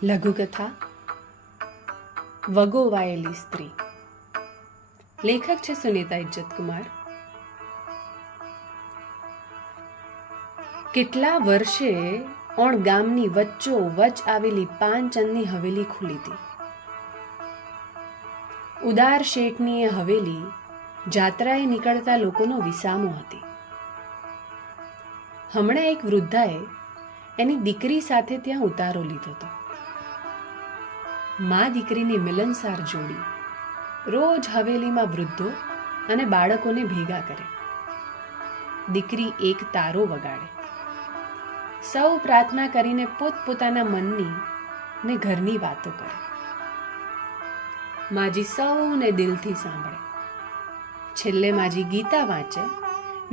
લઘુકથા વગોવાયેલી સ્ત્રી. લેખક છે સુનીતા ઇજ્જતકુમાર. કેટલા વર્ષે ઓણ ગામની વચ્ચો વચ આવેલી પાંચંદની હવેલી ખુલી હતી. ઉદાર શેઠની એ હવેલી જાત્રાએ નીકળતા લોકોનો વિસામો હતી. હમણાં એક વૃદ્ધાએ એની દીકરી સાથે ત્યાં ઉતારો લીધો હતો. મા દીકરીની મિલનસાર જોડી રોજ હવેલીમાં વૃદ્ધો અને બાળકોને ભેગા કરે. દીકરી એક તારો વગાડે. સૌ પ્રાર્થના કરીને પોતપોતાના મનની ને ઘરની વાતો કરે. માજી સૌને દિલથી સાંભળે. છેલ્લે માજી ગીતા વાંચે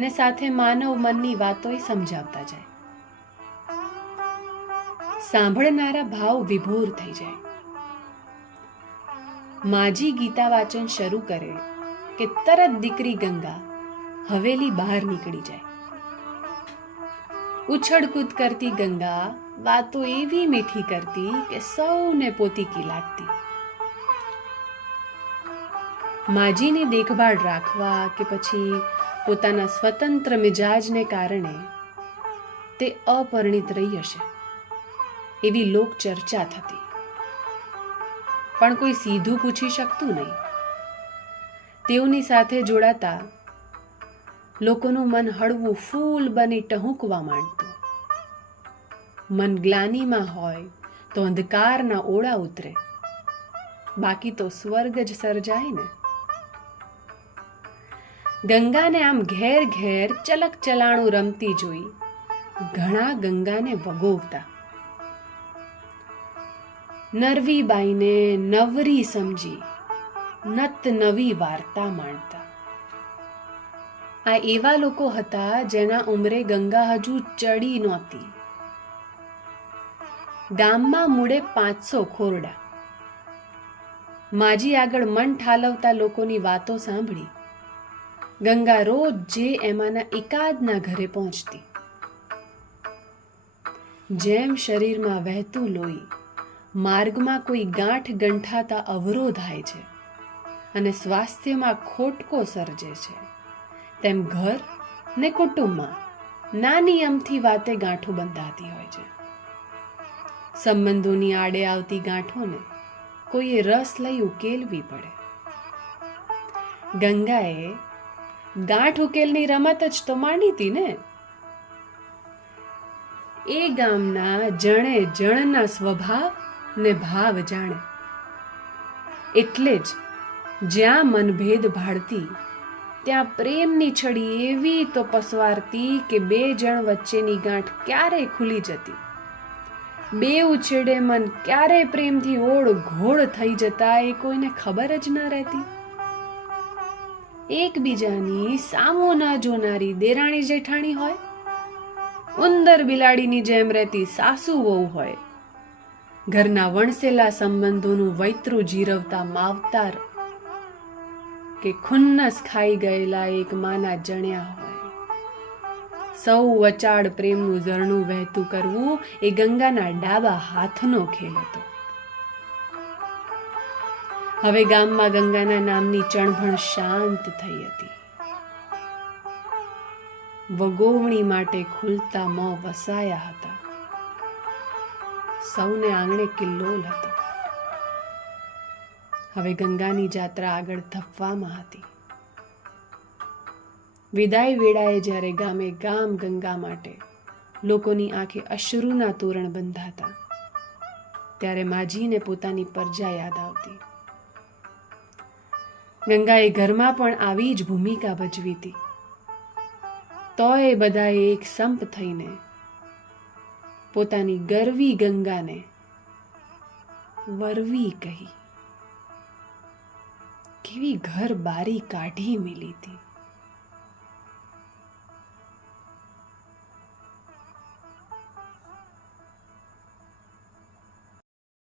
ને સાથે માનવ મનની વાતોય સમજાવતા જાય. સાંભળનારા ભાવ વિભોર થઈ જાય. માજી ગીતા વાચન શરૂ કરે કે તરત દીકરી ગંગા હવેલી બહાર નીકળી જાય. ઉછળકૂદ કરતી ગંગા વાતો એવી મીઠી કરતી કે સૌને પોતીકી લાગતી. માજીની દેખભાળ રાખવા કે પછી પોતાના સ્વતંત્ર મિજાજને કારણે તે અપરિણિત રહી હશે એવી લોક ચર્ચા થતી. પણ કોઈ સીધું પૂછી શકતું નહીં. તેઓની સાથે જોડાતા લોકોનું મન હળવું ફૂલ બની ટહુકવા માંડતું. મન ગ્લાનીમાં હોય તો અંધકારના ઓળા ઉતરે, બાકી તો સ્વર્ગ જ સર્જાય ને. ગંગાને આમ ઘેર ઘેર ચલક ચલાણું રમતી જોઈ ઘણા ગંગાને વગોવતા. નરવી બાઈને નવરી સમજી નત નવી વાર્તા માંડતા. આ એવા લોકો હતા જેના ઉંમરે ગંગા હજુ ચડી નહોતી. ગામમાં મૂળે 500 ખોરડા. માજી આગળ મન ઠાલવતા લોકોની વાતો સાંભળી ગંગા રોજ જે એમાંના એકાદના ઘરે પહોંચતી. જેમ શરીરમાં વહેતું લોહી માર્ગમાં કોઈ ગાંઠ ગંઠાતા અવરોધાય છે અને સ્વાસ્થ્યમાં ખોટકો સર્જે છે, તેમ ઘર ને કુટુંબમાં નાની અમથી વાતે ગાંઠો બંધાતી હોય છે. સંબંધોની આડે આવતી ગાંઠોને કોઈએ રસ લઈ ઉકેલવી પડે. ગંગાએ ગાંઠ ઉકેલની રમત જ તો માંડી હતી ને. એ ગામના જણે જણના સ્વભાવ ને ભાવ જાણે. એટલે જ જ્યાં મનભેદ ભાળતી ત્યાં પ્રેમની છડી એવી તો પસવારતી કે 2 જણ વચ્ચેની ગાંઠ ક્યારે ખુલી જતી. 2 ઉછેડે મન ક્યારે પ્રેમથી ઓળ ઘોળ થઈ જતા એ કોઈને ખબર જ ન રહેતી. એકબીજાની સામો ના જોનારી દેરાણી જેઠાણી હોય, ઉંદર બિલાડીની જેમ રહેતી સાસુ વહુ હોય, ઘરના વણસેલા સંબંધોનું વૈતરું જીરવતા માવતાર કે ખુન્નસ ખાઈ ગયેલા એક માના જણ્યા હોય. સૌ વચાડ પ્રેમનું ઝરણું વહેતું કરવું એ ગંગાના ડાબા હાથનો ખેલ હતો. હવે ગામમાં ગંગાના નામની ચણભણ શાંત થઈ હતી. વગોવણી માટે ખુલતા મોં વસાયા હતા. સૌને આંગણે કિલ્લોલ હતો. હવે ગંગાની જાત્રા આગળ ધપવામાં હતી. વિદાય વેળાએ જ્યારે ગામે ગામ ગંગા માટે લોકોની આંખે અશ્રુના તોરણ બંધાતા, ત્યારે માજીને પોતાની પરજા યાદ આવતી. ગંગાએ ઘરમાં પણ આવી જ ભૂમિકા ભજવી હતી. તોય બધાએ એક સંપ થઈને પોતાની ગરવી ગંગાને વરવી કહી. કેવી ઘર બારી કાઢી મેલી હતી.